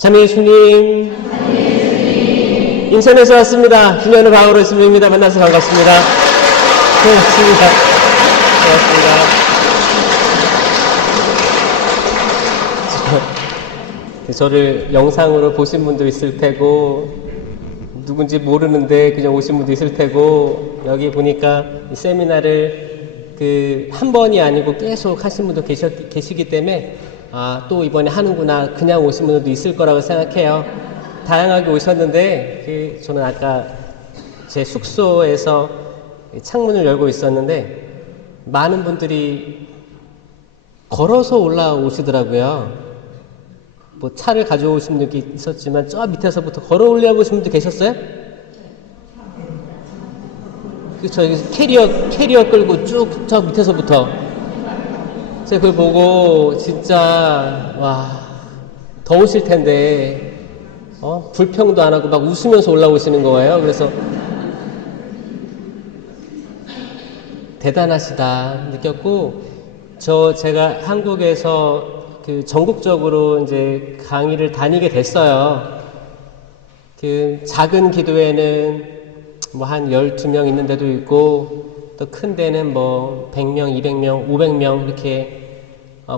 참여 예수님, 인천에서 왔습니다. 김현우 바오로 예수님입니다. 만나서 반갑습니다. 고맙습니다. 고맙습니다. 저를 영상으로 보신 분도 있을 테고, 누군지 모르는데 그냥 오신 분도 있을 테고, 여기 보니까 이 세미나를 한 번이 아니고 계속 하신 분도 계시기 때문에 또 이번에 하는구나, 그냥 오신 분들도 있을 거라고 생각해요. 다양하게 오셨는데, 저는 아까 제 숙소에서 창문을 열고 있었는데 많은 분들이 걸어서 올라오시더라고요. 뭐 차를 가져오신 분도 있었지만 저 밑에서부터 걸어 올라오신 분도 계셨어요? 저기 캐리어 끌고 쭉 저 밑에서부터 제가 그걸 보고 진짜 와, 더우실 텐데 불평도 안 하고 막 웃으면서 올라오시는 거예요. 그래서 대단하시다 느꼈고, 제가 한국에서 전국적으로 이제 강의를 다니게 됐어요. 작은 기도회는 뭐 한 12명 있는 데도 있고, 또 큰 데는 뭐 100명, 200명, 500명 이렇게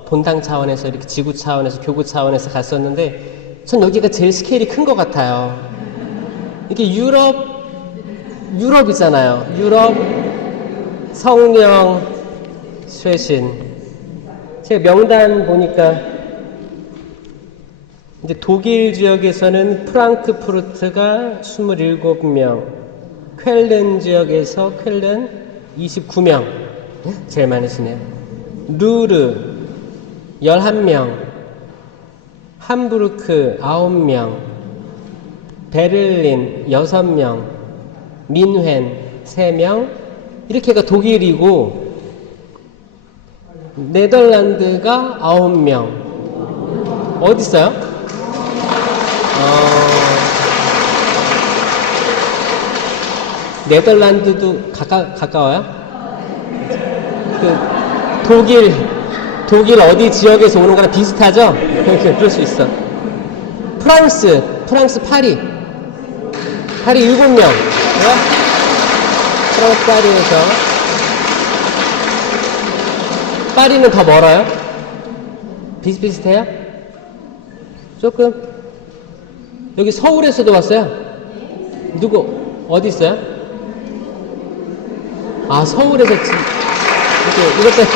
본당 차원에서, 이렇게 지구 차원에서, 교구 차원에서 갔었는데, 전 여기가 제일 스케일이 큰 것 같아요. 이게 유럽이잖아요. 유럽 성령 쇄신. 제가 명단 보니까 이제 독일 지역에서는 프랑크푸르트가 27명, 쾰른 지역에서 쾰른 29명, 제일 많으시네요. 루르 11명, 함부르크 9명, 베를린 6명, 민헨 3명, 이렇게가 독일이고, 네덜란드가 9명. 어디 있어요? 네덜란드도 가까워요? 독일 어디 지역에서 오는 거랑 비슷하죠? 그럴 수 있어. 프랑스 파리 7명. 프랑스 파리에서. 파리는 더 멀어요? 비슷비슷해요? 조금? 여기 서울에서도 왔어요? 누구 어디 있어요? 서울에서 이것 때문에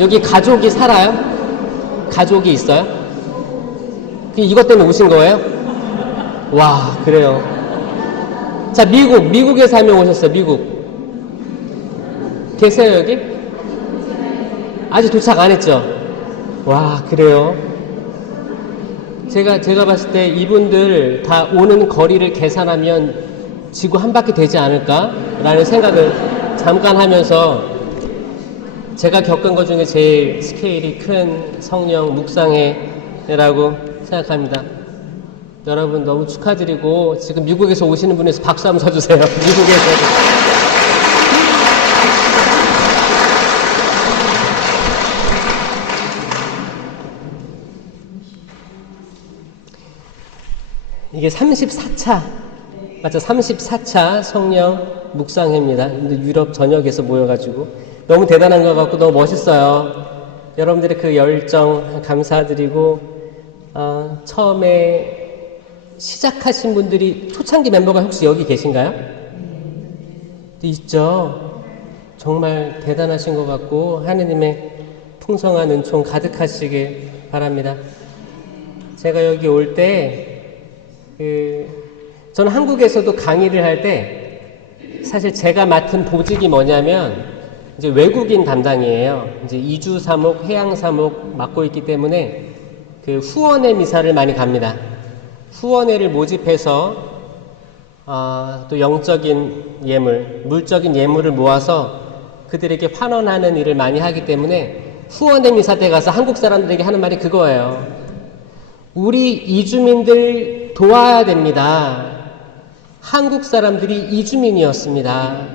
여기 가족이 살아요? 가족이 있어요? 이것 때문에 오신 거예요? 와, 그래요. 자, 미국에서 한 명 오셨어요. 미국 계세요? 여기? 아직 도착 안 했죠? 와, 그래요. 제가 봤을 때 이분들 다 오는 거리를 계산하면 지구 한 바퀴 되지 않을까라는 생각을 잠깐 하면서, 제가 겪은 것 중에 제일 스케일이 큰 성령 묵상회라고 생각합니다. 여러분 너무 축하드리고, 지금 미국에서 오시는 분에서 박수 한번 쳐주세요. 미국에서. 이게 34차, 맞죠? 34차 성령 묵상회입니다. 유럽 전역에서 모여가지고 너무 대단한 것 같고 너무 멋있어요. 여러분들의 그 열정 감사드리고, 처음에 시작하신 분들이 초창기 멤버가 혹시 여기 계신가요? 있죠. 정말 대단하신 것 같고, 하느님의 풍성한 은총 가득하시길 바랍니다. 제가 여기 올 때 저는 한국에서도 강의를 할 때 사실 제가 맡은 보직이 뭐냐면 이제 외국인 담당이에요. 이제 이주 사목, 해양 사목 맡고 있기 때문에 후원회 미사를 많이 갑니다. 후원회를 모집해서 또 영적인 예물, 물적인 예물을 모아서 그들에게 환원하는 일을 많이 하기 때문에 후원회 미사 때 가서 한국 사람들에게 하는 말이 그거예요. 우리 이주민들 도와야 됩니다. 한국 사람들이 이주민이었습니다.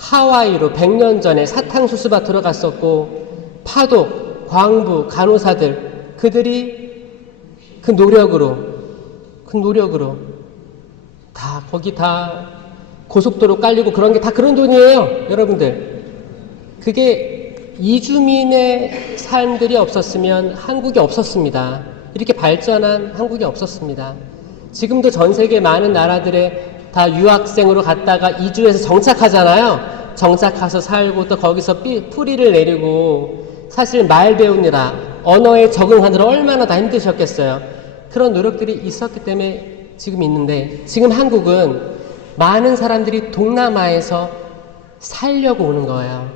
하와이로 100년 전에 사탕수수밭으로 갔었고, 파독, 광부, 간호사들, 그들이 그 노력으로 다 거기 다 고속도로 깔리고 그런 게 다 그런 돈이에요, 여러분들. 그게 이주민의 삶들이 없었으면 한국이 없었습니다. 이렇게 발전한 한국이 없었습니다. 지금도 전 세계 많은 나라들에 다 유학생으로 갔다가 이주해서 정착하잖아요. 정착해서 살고 또 거기서 뿌리를 내리고, 사실 말 배우느라, 언어에 적응하느라 얼마나 다 힘드셨겠어요. 그런 노력들이 있었기 때문에 지금 있는데, 지금 한국은 많은 사람들이 동남아에서 살려고 오는 거예요.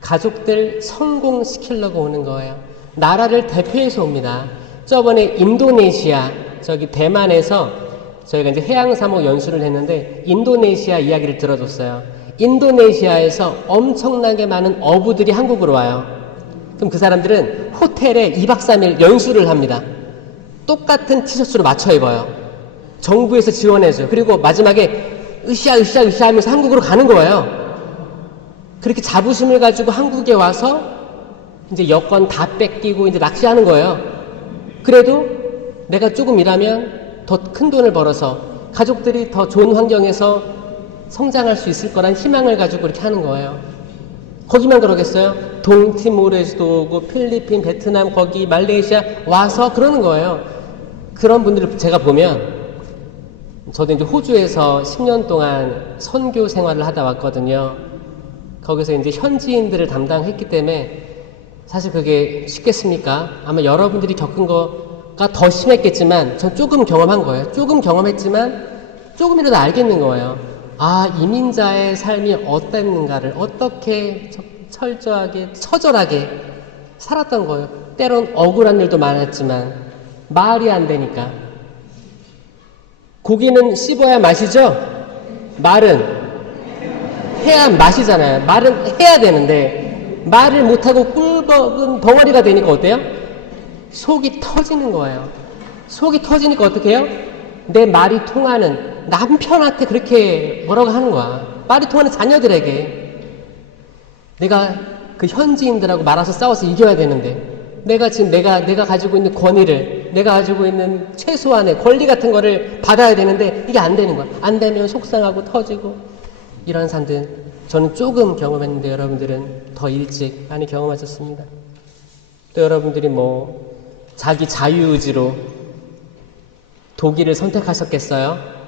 가족들 성공시키려고 오는 거예요. 나라를 대표해서 옵니다. 저번에 인도네시아, 저기 대만에서 저희가 이제 해양사목 연수를 했는데 인도네시아 이야기를 들어줬어요. 인도네시아에서 엄청나게 많은 어부들이 한국으로 와요. 그럼 그 사람들은 호텔에 2박 3일 연수를 합니다. 똑같은 티셔츠로 맞춰 입어요. 정부에서 지원해줘요. 그리고 마지막에 으쌰 하면서 한국으로 가는 거예요. 그렇게 자부심을 가지고 한국에 와서 이제 여권 다 뺏기고 이제 낚시하는 거예요. 그래도 내가 조금 일하면 더 큰 돈을 벌어서 가족들이 더 좋은 환경에서 성장할 수 있을 거란 희망을 가지고 이렇게 하는 거예요. 거기만 그러겠어요? 동티모르에서도 오고 필리핀, 베트남, 거기 말레이시아 와서 그러는 거예요. 그런 분들을 제가 보면, 저도 이제 호주에서 10년 동안 선교 생활을 하다 왔거든요. 거기서 이제 현지인들을 담당했기 때문에 사실 그게 쉽겠습니까? 아마 여러분들이 겪은 거가 더 심했겠지만 전 조금 경험한 거예요. 조금 경험했지만 조금이라도 알겠는 거예요. 아, 이민자의 삶이 어땠는가를 어떻게 철저하게, 처절하게 살았던 거예요. 때론 억울한 일도 많았지만 말이 안 되니까. 고기는 씹어야 맛이죠? 말은 해야 맛이잖아요. 말은 해야 되는데 말을 못하고 꿀벅은 덩어리가 되니까 어때요? 속이 터지는 거예요. 속이 터지니까 어떻게 해요? 내 말이 통하는 남편한테 그렇게 뭐라고 하는 거야. 말이 통하는 자녀들에게. 내가 그 현지인들하고 말아서 싸워서 이겨야 되는데, 내가 지금 내가 가지고 있는 권위를, 내가 가지고 있는 최소한의 권리 같은 거를 받아야 되는데 이게 안 되는 거야. 안 되면 속상하고 터지고, 이런 산들 저는 조금 경험했는데 여러분들은 더 일찍 많이 경험하셨습니다. 또 여러분들이 뭐 자기 자유의지로 독일을 선택하셨겠어요?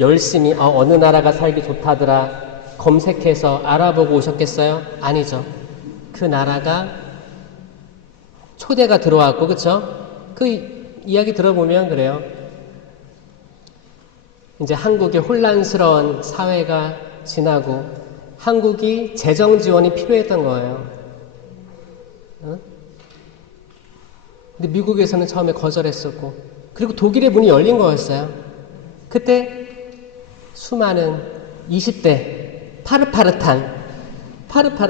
열심히 어느 나라가 살기 좋다더라 검색해서 알아보고 오셨겠어요? 아니죠. 그 나라가 초대가 들어왔고, 그쵸? 그 이야기 들어보면 그래요. 이제 한국의 혼란스러운 사회가 지나고 한국이 재정 지원이 필요했던 거예요. 근데 미국에서는 처음에 거절했었고, 그리고 독일의 문이 열린 거였어요. 그때 수많은 20대 파릇파릇한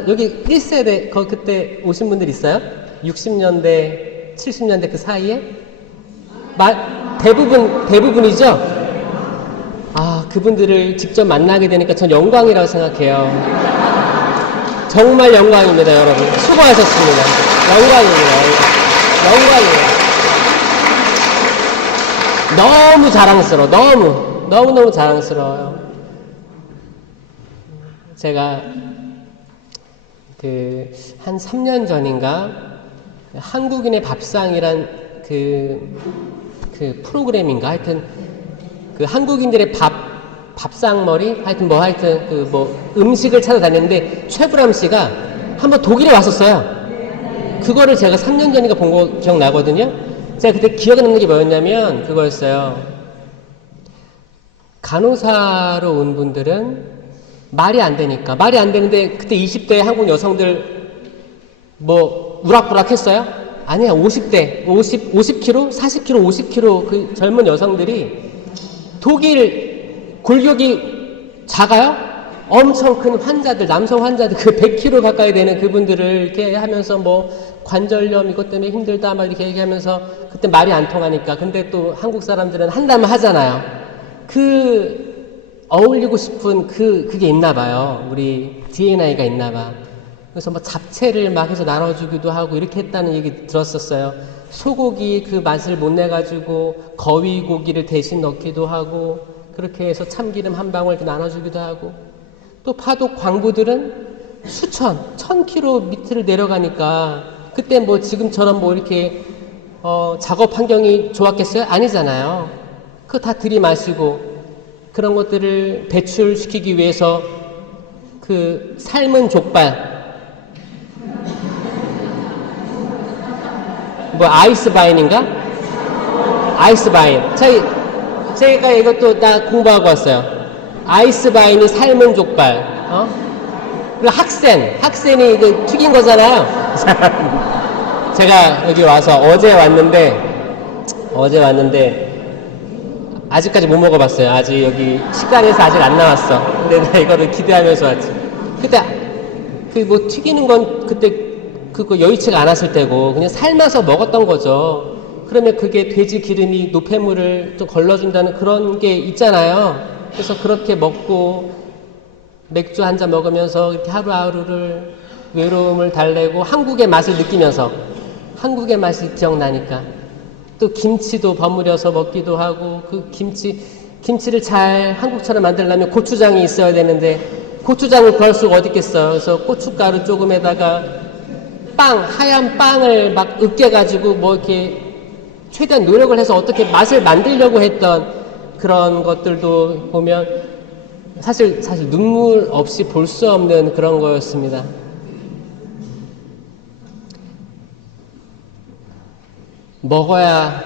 여기 1세대 그때 오신 분들 있어요? 60년대 70년대 그 사이에 대부분이죠. 아, 그분들을 직접 만나게 되니까 전 영광이라고 생각해요. 정말 영광입니다, 여러분. 수고하셨습니다. 영광입니다. 너무 자랑스러워. 너무너무 자랑스러워요. 제가 한 3년 전인가 한국인의 밥상이란 그 프로그램인가 하여튼 그 한국인들의 밥상머리 하여튼 음식을 찾아다녔는데 최불암 씨가 한번 독일에 왔었어요. 그거를 제가 3년 전인가 본 거 기억나거든요. 제가 그때 기억에 남는 게 뭐였냐면 그거였어요. 간호사로 온 분들은 말이 안 되는데 그때 20대 한국 여성들 우락부락 했어요? 아니야. 50kg, 40kg, 50kg 그 젊은 여성들이 독일 골격이 작아요? 엄청 큰 환자들, 남성 환자들, 100kg 가까이 되는 그분들을 이렇게 하면서 관절염 이것 때문에 힘들다 막 이렇게 얘기하면서 그때 말이 안 통하니까. 근데 또 한국 사람들은 한다면 하잖아요. 어울리고 싶은 그게 있나 봐요. 우리 DNA가 있나 봐. 그래서 뭐 잡채를 막 해서 나눠주기도 하고 이렇게 했다는 얘기 들었었어요. 소고기 그 맛을 못 내가지고 거위고기를 대신 넣기도 하고 그렇게 해서 참기름 한 방울 이렇게 나눠주기도 하고 또 파독 광부들은 수천, 1000km 밑을 내려가니까 그때 뭐 지금처럼 뭐 이렇게 작업 환경이 좋았겠어요? 아니잖아요. 그거 다 들이마시고 그런 것들을 배출시키기 위해서 그 삶은 족발 뭐 아이스바인인가? 아이스바인. 제가 이것도 다 공부하고 왔어요. 아이스바인이 삶은 족발. 그리고 학센이 이거 튀긴 거잖아요. 제가 여기 와서 어제 왔는데 아직까지 못 먹어봤어요. 아직 여기 식당에서 아직 안 나왔어. 근데 나 이거를 기대하면서 왔지. 그때 그 뭐 튀기는 건 그때 그거 여의치가 않았을 때고 그냥 삶아서 먹었던 거죠. 그러면 그게 돼지 기름이 노폐물을 좀 걸러준다는 그런 게 있잖아요. 그래서 그렇게 먹고 맥주 한 잔 먹으면서 이렇게 하루하루를 외로움을 달래고 한국의 맛을 느끼면서 한국의 맛이 기억나니까 또 김치도 버무려서 먹기도 하고 그 김치를 잘 한국처럼 만들려면 고추장이 있어야 되는데 고추장을 구할 수가 어디 있겠어요. 그래서 고춧가루 조금에다가 하얀 빵을 막 으깨가지고 뭐 이렇게 최대한 노력을 해서 어떻게 맛을 만들려고 했던 그런 것들도 보면 사실 눈물 없이 볼 수 없는 그런 거였습니다. 먹어야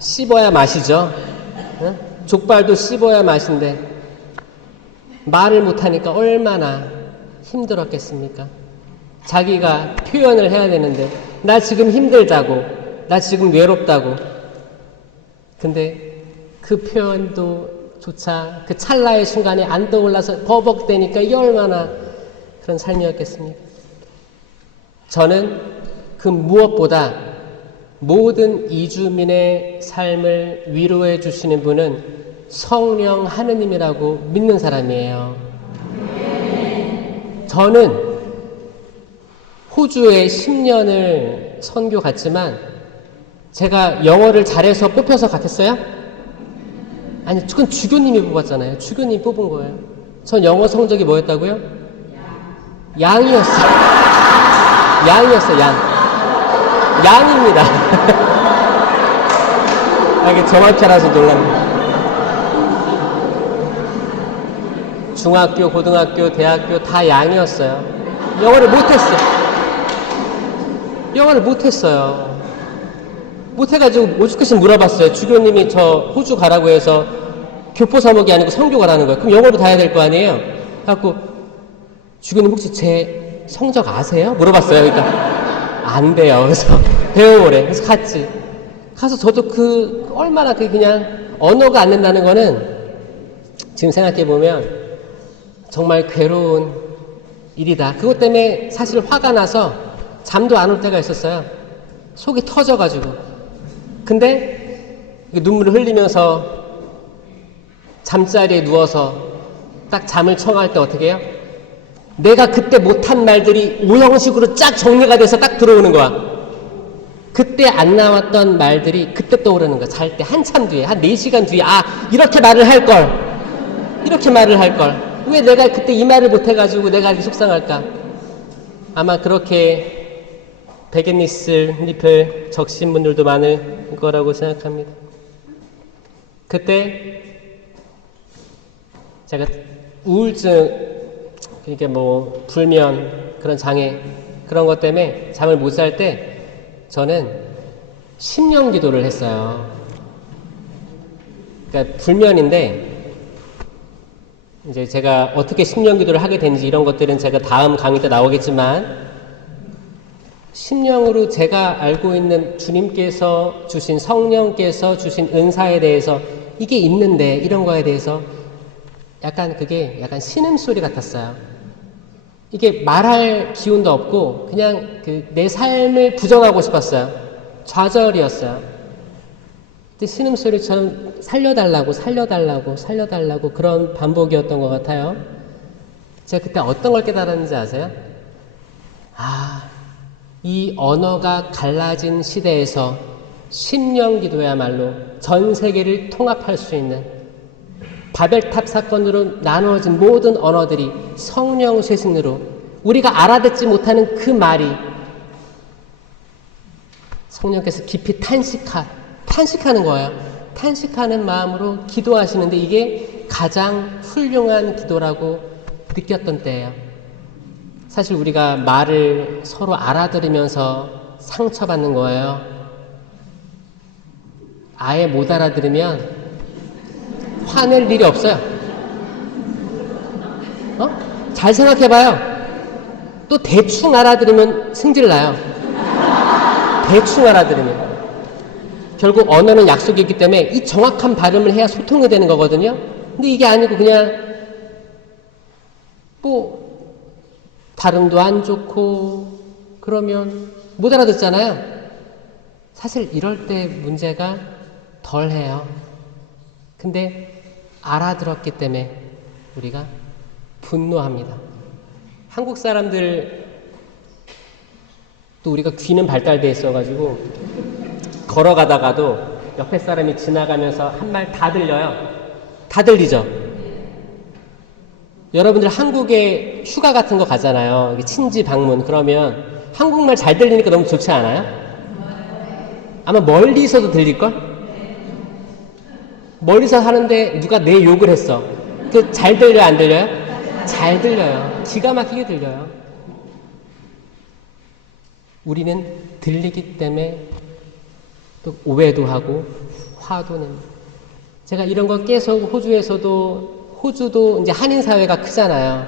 씹어야 맛이죠. 응? 족발도 씹어야 맛인데 말을 못하니까 얼마나 힘들었겠습니까? 자기가 표현을 해야 되는데 나 지금 힘들다고 나 지금 외롭다고 근데 그 표현도 조차 그 찰나의 순간에 안 떠올라서 버벅대니까 이게 얼마나 그런 삶이었겠습니까? 저는 그 무엇보다 모든 이주민의 삶을 위로해 주시는 분은 성령 하느님이라고 믿는 사람이에요. 저는 호주에 10년을 선교 갔지만 제가 영어를 잘해서 뽑혀서 갔겠어요? 아니, 그건 주교님이 뽑았잖아요. 주교님이 뽑은 거예요. 전 영어 성적이 뭐였다고요? 양이었어요. 양이었어요, 양입니다. 이게 정확히 알아서 놀랍니다. 중학교, 고등학교, 대학교 다 양이었어요. 영어를 못했어요. 못해가지고 오죽하시 물어봤어요. 주교님이 저 호주 가라고 해서 교포 사목이 아니고 선교 가라는 거예요. 그럼 영어로 다 해야 될 거 아니에요? 그래갖고 주교님 혹시 제 성적 아세요? 물어봤어요. 그러니까 안 돼요. 그래서 배워오래. 그래서 갔지. 가서 저도 얼마나 그냥 언어가 안 된다는 거는 지금 생각해보면 정말 괴로운 일이다. 그것 때문에 사실 화가 나서 잠도 안 올 때가 있었어요. 속이 터져가지고. 근데 눈물을 흘리면서 잠자리에 누워서 딱 잠을 청할 때 어떻게 해요? 내가 그때 못한 말들이 오형식으로 쫙 정리가 돼서 딱 들어오는 거야. 그때 안 나왔던 말들이 그때 떠오르는 거야. 잘 때 한참 뒤에, 한 4시간 뒤에 이렇게 말을 할 걸. 이렇게 말을 할 걸. 왜 내가 그때 이 말을 못해가지고 내가 이렇게 속상할까? 아마 그렇게 베갯잎을 적신 분들도 많을 거라고 생각합니다. 그때 제가 우울증, 이게 뭐 불면 그런 장애 그런 것 때문에 잠을 못 잘 때 저는 10년 기도를 했어요. 그러니까 불면인데 이제 제가 어떻게 10년 기도를 하게 된지 이런 것들은 제가 다음 강의 때 나오겠지만 심령으로 제가 알고 있는 주님께서 주신 성령께서 주신 은사에 대해서 이게 있는데 이런 거에 대해서 그게 약간 신음소리 같았어요. 이게 말할 기운도 없고 그냥 내 삶을 부정하고 싶었어요. 좌절이었어요. 그때 신음소리처럼 살려달라고 살려달라고 살려달라고 그런 반복이었던 것 같아요. 제가 그때 어떤 걸 깨달았는지 아세요? 이 언어가 갈라진 시대에서 신령기도야말로 전 세계를 통합할 수 있는, 바벨탑 사건으로 나누어진 모든 언어들이 성령 쇄신으로 우리가 알아듣지 못하는 그 말이 성령께서 깊이 탄식하는 거예요. 탄식하는 마음으로 기도하시는데 이게 가장 훌륭한 기도라고 느꼈던 때예요. 사실 우리가 말을 서로 알아들으면서 상처받는 거예요. 아예 못 알아들으면 화낼 일이 없어요. 잘 생각해봐요. 또 대충 알아들으면 승질 나요. 대충 알아들으면. 결국 언어는 약속이기 때문에 이 정확한 발음을 해야 소통이 되는 거거든요. 근데 이게 아니고 그냥 발음도 안 좋고 그러면 못 알아듣잖아요. 사실 이럴 때 문제가 덜해요. 근데 알아들었기 때문에 우리가 분노합니다. 한국 사람들 또 우리가 귀는 발달돼 있어가지고 걸어가다가도 옆에 사람이 지나가면서 한 말 다 들려요. 다 들리죠? 여러분들 한국에 휴가 같은 거 가잖아요. 친지 방문. 그러면 한국말 잘 들리니까 너무 좋지 않아요? 아마 멀리서도 들릴걸? 멀리서 하는데 누가 내 욕을 했어. 잘 들려요, 안 들려요? 잘 들려요. 기가 막히게 들려요. 우리는 들리기 때문에 또 오해도 하고 화도 냅니다. 제가 이런 거 계속 호주도 이제 한인 사회가 크잖아요.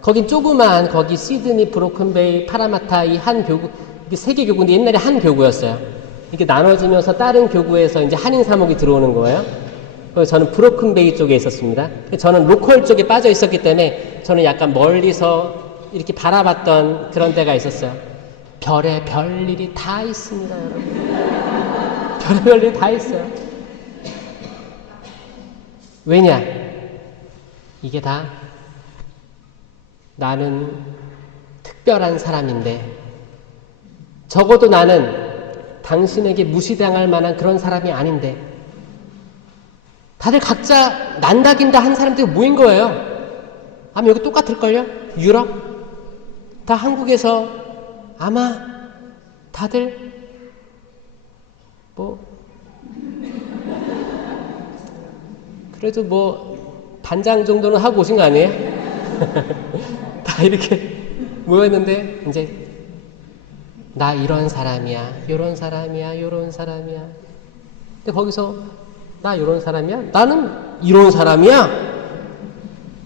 거긴 조그만, 거기 시드니, 브로큰베이, 파라마타 이 한 교구, 이게 세 개 교구인데 옛날에 한 교구였어요. 이게 나눠지면서 다른 교구에서 이제 한인 사목이 들어오는 거예요. 그래서 저는 브로큰베이 쪽에 있었습니다. 저는 로컬 쪽에 빠져 있었기 때문에 저는 약간 멀리서 이렇게 바라봤던 그런 때가 있었어요. 별에 별일이 다 있습니다, 여러분. 별에 별일이 다 있어요. 왜냐? 이게 다 나는 특별한 사람인데 적어도 나는 당신에게 무시당할 만한 그런 사람이 아닌데 다들 각자 난다긴다 한 사람들이 모인 거예요. 아마 여기 똑같을걸요? 유럽? 다 한국에서 아마 다들 그래도 반장 정도는 하고 오신 거 아니에요? 다 이렇게 모였는데 이제 나 이런 사람이야, 요런 사람이야, 요런 사람이야. 근데 거기서 나 요런 사람이야? 나는 이런 사람이야?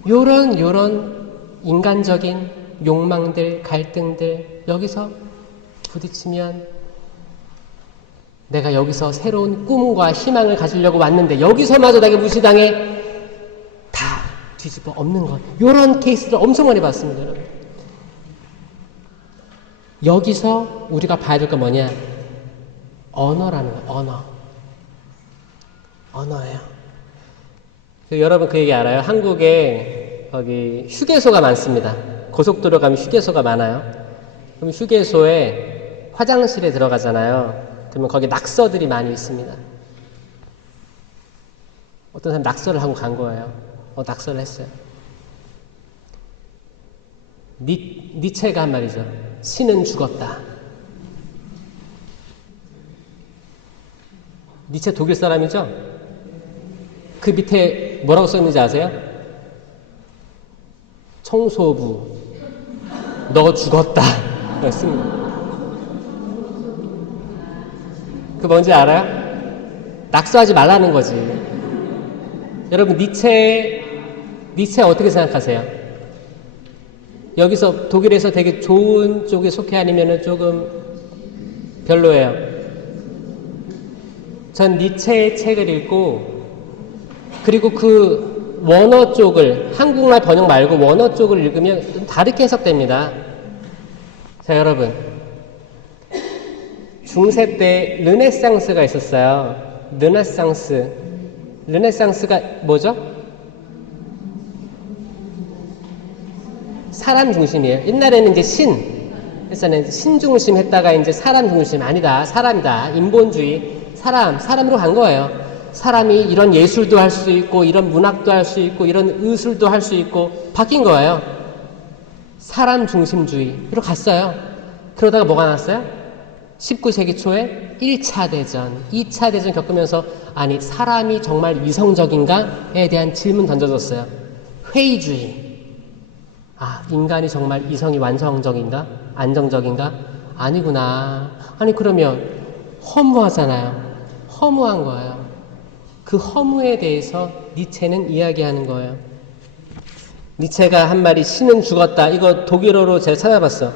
요런 인간적인 욕망들, 갈등들 여기서 부딪히면 내가 여기서 새로운 꿈과 희망을 가지려고 왔는데 여기서마저 내가 무시당해 다 뒤집어 엎는 것. 요런 케이스를 엄청 많이 봤습니다, 여러분. 여기서 우리가 봐야 될 건 뭐냐? 언어라는 거예요. 언어예요. 여러분 그 얘기 알아요? 한국에 거기 휴게소가 많습니다. 고속도로 가면 휴게소가 많아요. 그럼 휴게소에 화장실에 들어가잖아요. 그러면 거기 낙서들이 많이 있습니다. 어떤 사람 낙서를 하고 간 거예요. 낙서를 했어요. 니체가 한 말이죠. 신은 죽었다. 니체 독일 사람이죠? 그 밑에 뭐라고 써있는지 아세요? 청소부, 너 죽었다. 씁니다. 그 뭔지 알아요? 낙서하지 말라는 거지. 여러분 니체 어떻게 생각하세요? 여기서 독일에서 되게 좋은 쪽에 속해 아니면은 조금 별로예요? 전 니체의 책을 읽고 그리고 그 원어 쪽을 한국말 번역 말고 원어 쪽을 읽으면 좀 다르게 해석됩니다. 자, 여러분 중세 때 르네상스가 있었어요. 르네상스. 르네상스가 뭐죠? 사람 중심이에요. 옛날에는 이제 그래서는 신 중심 했다가 이제 사람 중심 아니다. 사람이다. 인본주의. 사람으로 간 거예요. 사람이 이런 예술도 할 수 있고, 이런 문학도 할 수 있고, 이런 의술도 할 수 있고, 바뀐 거예요. 사람 중심주의로 갔어요. 그러다가 뭐가 났어요? 19세기 초에 1차 대전, 2차 대전 겪으면서 아니 사람이 정말 이성적인가에 대한 질문 던져졌어요. 회의주의. 인간이 정말 이성이 완성적인가? 안정적인가? 아니구나. 아니 그러면 허무하잖아요. 허무한 거예요. 그 허무에 대해서 니체는 이야기하는 거예요. 니체가 한 말이 신은 죽었다. 이거 독일어로 제가 찾아봤어.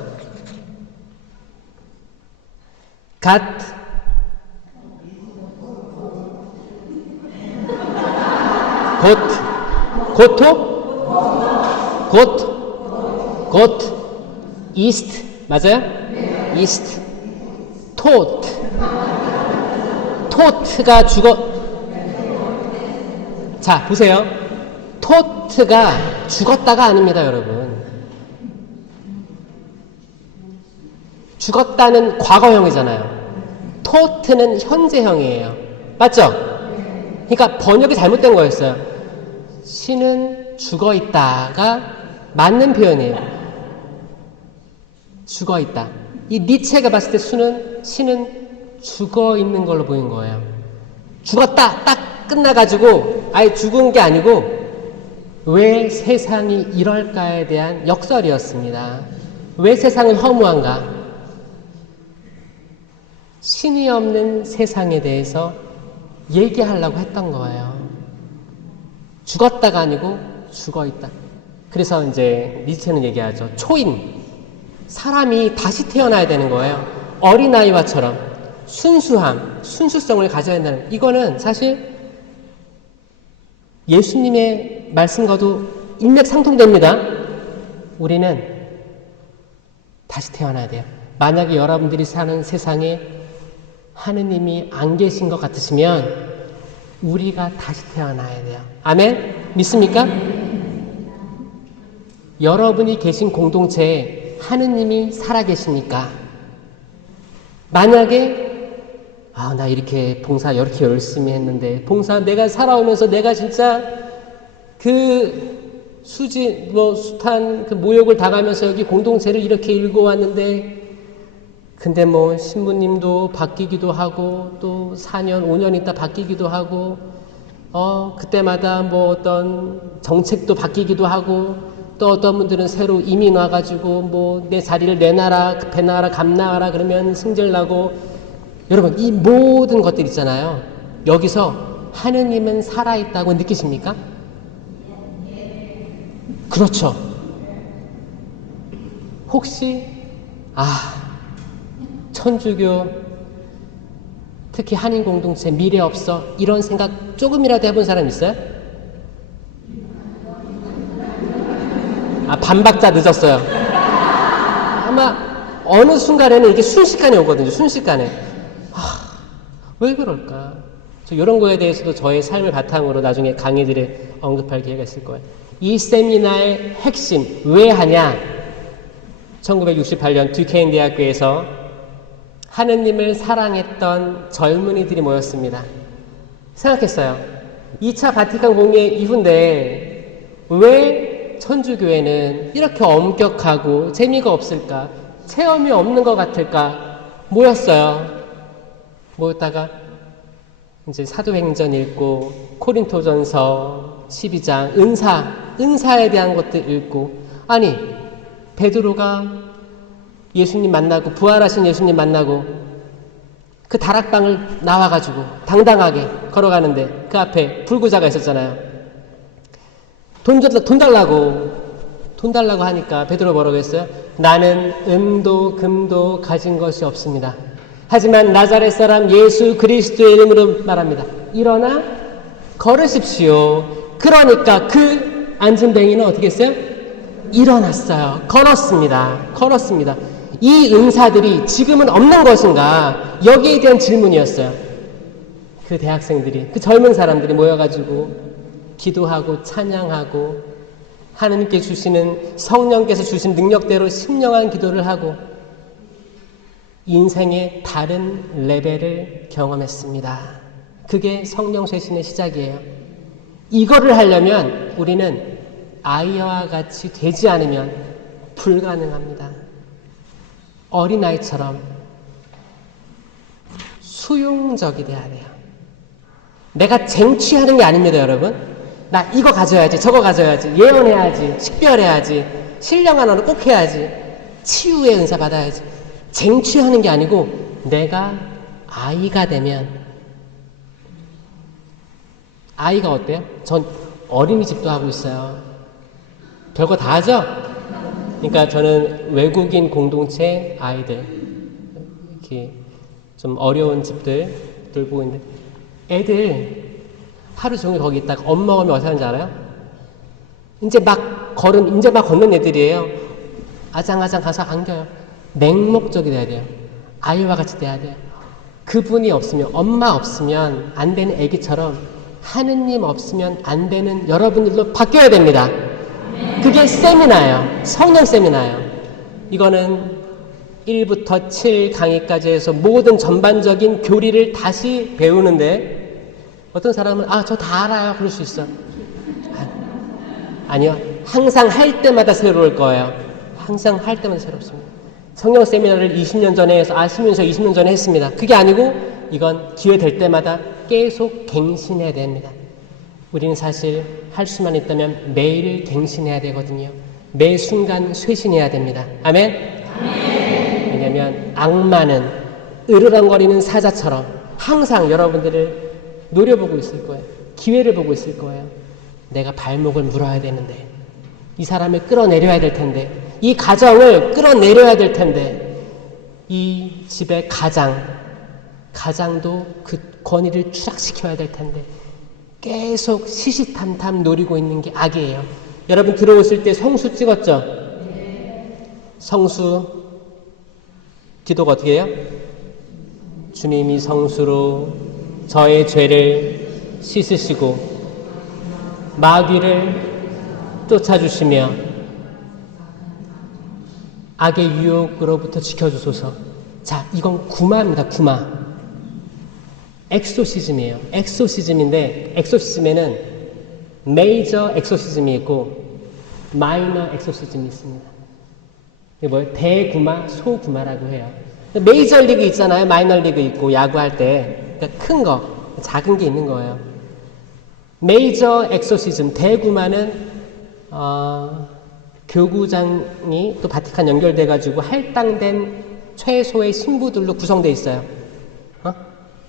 이스트 맞아요? 이스트 토트가 자 보세요. 토트가 죽었다가 아닙니다, 여러분. 죽었다는 과거형이잖아요. 토트는 현재형이에요. 맞죠? 그러니까 번역이 잘못된 거였어요. 신은 죽어 있다가 맞는 표현이에요. 죽어 있다. 이 니체가 봤을 때 신은 죽어 있는 걸로 보인 거예요. 죽었다 딱 끝나가지고 아예 죽은 게 아니고 왜 세상이 이럴까에 대한 역설이었습니다. 왜 세상은 허무한가? 신이 없는 세상에 대해서 얘기하려고 했던 거예요. 죽었다가 아니고 죽어 있다. 그래서 이제 니체는 얘기하죠. 초인. 사람이 다시 태어나야 되는 거예요. 어린아이와처럼 순수성을 가져야 된다는. 이거는 사실 예수님의 말씀과도 일맥상통됩니다. 우리는 다시 태어나야 돼요. 만약에 여러분들이 사는 세상에 하느님이 안 계신 것 같으시면 우리가 다시 태어나야 돼요. 아멘? 믿습니까? 여러분이 계신 공동체에 하느님이 살아계십니까? 만약에 나 이렇게 봉사 이렇게 열심히 했는데 봉사 내가 살아오면서 내가 진짜 그 숱한 그 모욕을 당하면서 여기 공동체를 이렇게 읽어왔는데 근데 뭐 신부님도 바뀌기도 하고 또 4년 5년 있다 바뀌기도 하고 그때마다 뭐 어떤 정책도 바뀌기도 하고 또 어떤 분들은 새로 이민 와가지고 뭐 내 자리를 내놔라 배놔라 감나와라 그러면 승질나고. 여러분 이 모든 것들 있잖아요. 여기서 하느님은 살아있다고 느끼십니까? 그렇죠. 혹시 천주교 특히 한인 공동체 미래 없어 이런 생각 조금이라도 해본 사람 있어요? 반박자 늦었어요. 아마 어느 순간에는 이게 순식간에 오거든요. 순식간에. 왜 그럴까? 이런 거에 대해서도 저의 삶을 바탕으로 나중에 강의들에 언급할 기회가 있을 거예요. 이 세미나의 핵심 왜 하냐? 1968년 듀케인 대학교에서 하느님을 사랑했던 젊은이들이 모였습니다. 생각했어요. 2차 바티칸 공회 이후인데 왜 천주교회는 이렇게 엄격하고 재미가 없을까? 체험이 없는 것 같을까? 모였어요. 모였다가 이제 사도행전 읽고 코린토전서 12장 은사에 대한 것들 읽고. 아니 베드로가 예수님 만나고 부활하신 예수님 만나고 그 다락방을 나와가지고 당당하게 걸어가는데 그 앞에 불구자가 있었잖아요. 돈 달라고 하니까 베드로 뭐라고 했어요? 나는 은도 금도 가진 것이 없습니다. 하지만 나자렛 사람 예수 그리스도의 이름으로 말합니다. 일어나 걸으십시오. 그러니까 그 앉은 뱅이는 어떻게 했어요? 일어났어요. 걸었습니다. 이 은사들이 지금은 없는 것인가? 여기에 대한 질문이었어요. 그 대학생들이, 그 젊은 사람들이 모여가지고 기도하고 찬양하고 하나님께 주시는 성령께서 주신 능력대로 신령한 기도를 하고 인생의 다른 레벨을 경험했습니다. 그게 성령 쇄신의 시작이에요. 이거를 하려면 우리는 아이와 같이 되지 않으면 불가능합니다. 어린아이처럼 수용적이 돼야 돼요. 내가 쟁취하는 게 아닙니다, 여러분. 나 이거 가져야지, 저거 가져야지, 예언해야지, 식별해야지, 신령한 언어 꼭 해야지, 치유의 은사 받아야지. 쟁취하는 게 아니고 내가 아이가 되면, 아이가 어때요? 전 어린이집도 하고 있어요. 별거 다 하죠? 그러니까 저는 외국인 공동체 아이들, 이렇게 좀 어려운 집들 돌보고 있는데, 애들 하루 종일 거기 있다가 엄마 오면 어떻게 하는지 알아요? 이제 막 걷는 애들이에요. 아장아장 가서 안겨요. 맹목적이 돼야 돼요. 아이와 같이 돼야 돼요. 그분이 없으면, 엄마 없으면 안 되는 애기처럼 하느님 없으면 안 되는 여러분들도 바뀌어야 됩니다. 그게 세미나예요. 성령 세미나예요. 이거는 1부터 7 강의까지 해서 모든 전반적인 교리를 다시 배우는데, 어떤 사람은 저 다 알아요 그럴 수 있어. 아니요. 항상 할 때마다 새로울 거예요. 항상 할 때마다 새롭습니다. 성령 세미나를 20년 전에 해서 20년 전에 했습니다. 그게 아니고 이건 기회 될 때마다 계속 갱신해야 됩니다. 우리는 사실 할 수만 있다면 매일 갱신해야 되거든요. 매 순간 쇄신해야 됩니다. 아멘? 왜냐하면 악마는 으르렁거리는 사자처럼 항상 여러분들을 노려보고 있을 거예요. 기회를 보고 있을 거예요. 내가 발목을 물어야 되는데, 이 사람을 끌어내려야 될 텐데, 이 가정을 끌어내려야 될 텐데, 이 집의 가장도 그 권위를 추락시켜야 될 텐데, 계속 시시탐탐 노리고 있는 게 악이에요. 여러분 들어오실 때 성수 찍었죠? 성수 기도가 어떻게 해요? 주님이 성수로 저의 죄를 씻으시고 마귀를 쫓아주시며 악의 유혹으로부터 지켜주소서. 자, 이건 구마입니다. 구마. 엑소시즘이에요. 엑소시즘인데, 엑소시즘에는 메이저 엑소시즘이 있고 마이너 엑소시즘이 있습니다. 이게 뭐예요? 대구마, 소구마라고 해요. 메이저 리그 있잖아요. 마이너 리그 있고 야구할 때. 그러니까 큰 거, 작은 게 있는 거예요. 메이저 엑소시즘, 대구마는 교구장이 또 바티칸 연결돼가지고 할당된 최소의 신부들로 구성되어 있어요.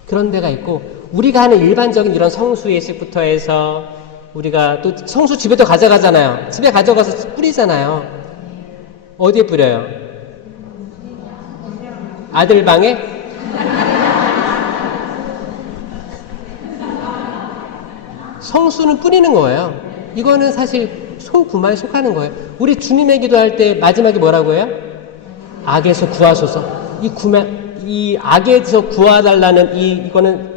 그런 데가 있고, 우리가 하는 일반적인 이런 성수 예식부터 해서 우리가 또 성수 집에도 가져가잖아요. 집에 가져가서 뿌리잖아요. 어디에 뿌려요? 아들 방에? 성수는 뿌리는 거예요. 이거는 사실 소구마에 속하는 거예요. 우리 주님의 기도할 때 마지막에 뭐라고 해요? 악에서 구하소서. 이 악에서 구하달라는 이거는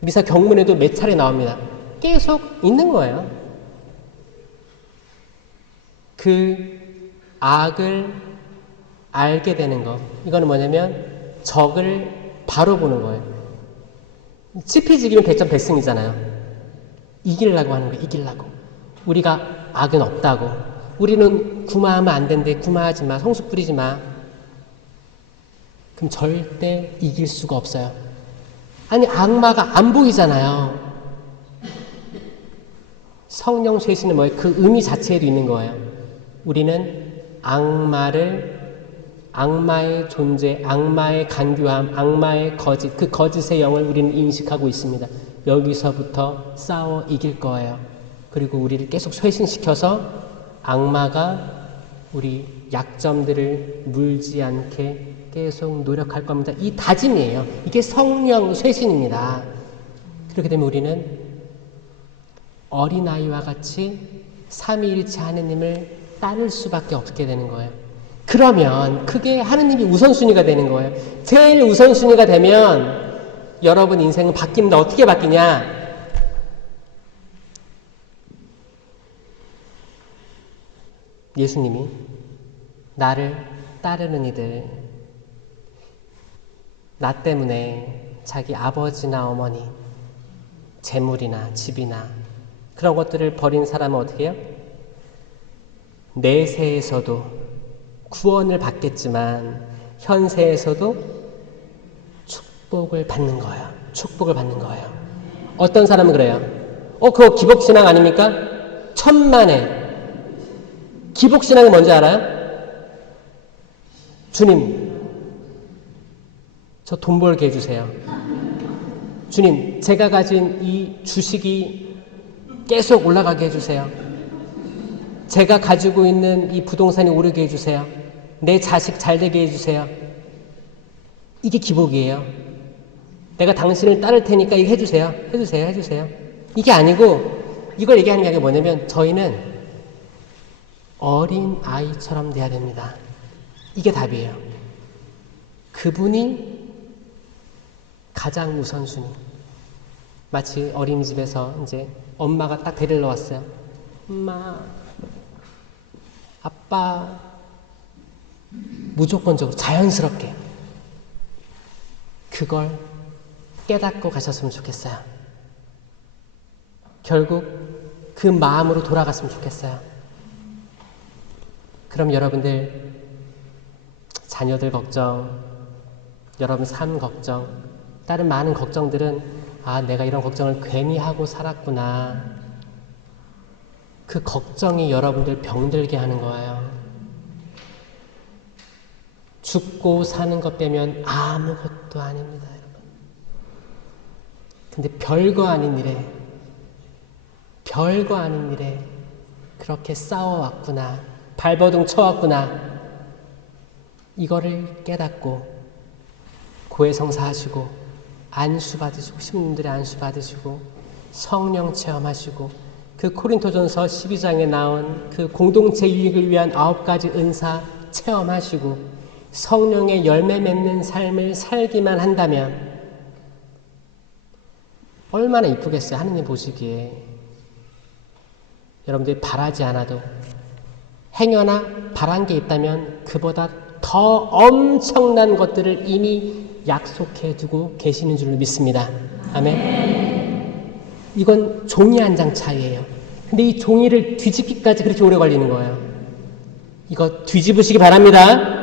미사 경문에도 몇 차례 나옵니다. 계속 있는 거예요. 그 악을 알게 되는 거. 이거는 뭐냐면 적을 바로 보는 거예요. 지피지기면 백전백승이잖아요. 이기려고 하는 거예요. 이기려고. 우리가 악은 없다고. 우리는 구마하면 안 된대. 구마하지 마. 성수 뿌리지 마. 그럼 절대 이길 수가 없어요. 아니, 악마가 안 보이잖아요. 성령 쇄신은 뭐예요? 그 의미 자체에도 있는 거예요. 우리는 악마의 존재, 악마의 간교함, 악마의 거짓, 그 거짓의 영을 우리는 인식하고 있습니다. 여기서부터 싸워 이길 거예요. 그리고 우리를 계속 쇄신시켜서 악마가 우리 약점들을 물지 않게 계속 노력할 겁니다. 이 다짐이에요. 이게 성령 쇄신입니다. 그렇게 되면 우리는 어린아이와 같이 삼위일체 하느님을 따를 수밖에 없게 되는 거예요. 그러면 그게 하느님이 우선순위가 되는 거예요. 제일 우선순위가 되면 여러분 인생은 바뀝니다. 어떻게 바뀌냐? 예수님이 나를 따르는 이들, 나 때문에 자기 아버지나 어머니, 재물이나 집이나 그런 것들을 버린 사람은 어떻게 해요? 내세에서도 구원을 받겠지만 현세에서도 축복을 받는 거예요. 축복을 받는 거예요. 어떤 사람은 그래요. 그거 기복신앙 아닙니까? 천만에. 기복신앙이 뭔지 알아요? 주님, 저 돈 벌게 해주세요. 주님, 제가 가진 이 주식이 계속 올라가게 해주세요. 제가 가지고 있는 이 부동산이 오르게 해주세요. 내 자식 잘 되게 해주세요. 이게 기복이에요. 내가 당신을 따를 테니까 이거 해주세요. 해주세요. 해주세요. 이게 아니고 이걸 얘기하는 게 뭐냐면 저희는 어린 아이처럼 돼야 됩니다. 이게 답이에요. 그분이 가장 우선순위. 마치 어린이집에서 이제 엄마가 딱 데리러 왔어요. 엄마, 아빠, 무조건적으로 자연스럽게 그걸 깨닫고 가셨으면 좋겠어요. 결국 그 마음으로 돌아갔으면 좋겠어요. 그럼 여러분들 자녀들 걱정, 여러분 삶 걱정, 다른 많은 걱정들은 내가 이런 걱정을 괜히 하고 살았구나. 그 걱정이 여러분들 병들게 하는 거예요. 죽고 사는 것 빼면 아무것도 아닙니다, 여러분. 근데 별거 아닌 일에 그렇게 싸워왔구나. 발버둥 쳐왔구나. 이거를 깨닫고 고해성사 하시고 안수 받으시고 신부님들의 안수 받으시고 성령 체험하시고 그 코린토전서 12장에 나온 그 공동체 이익을 위한 9가지 은사 체험하시고 성령의 열매 맺는 삶을 살기만 한다면 얼마나 이쁘겠어요. 하느님 보시기에. 여러분들이 바라지 않아도 행여나 바란 게 있다면 그보다 더 엄청난 것들을 이미 약속해 두고 계시는 줄로 믿습니다. 아멘. 이건 종이 한 장 차이예요. 근데 이 종이를 뒤집기까지 그렇게 오래 걸리는 거예요. 이거 뒤집으시기 바랍니다.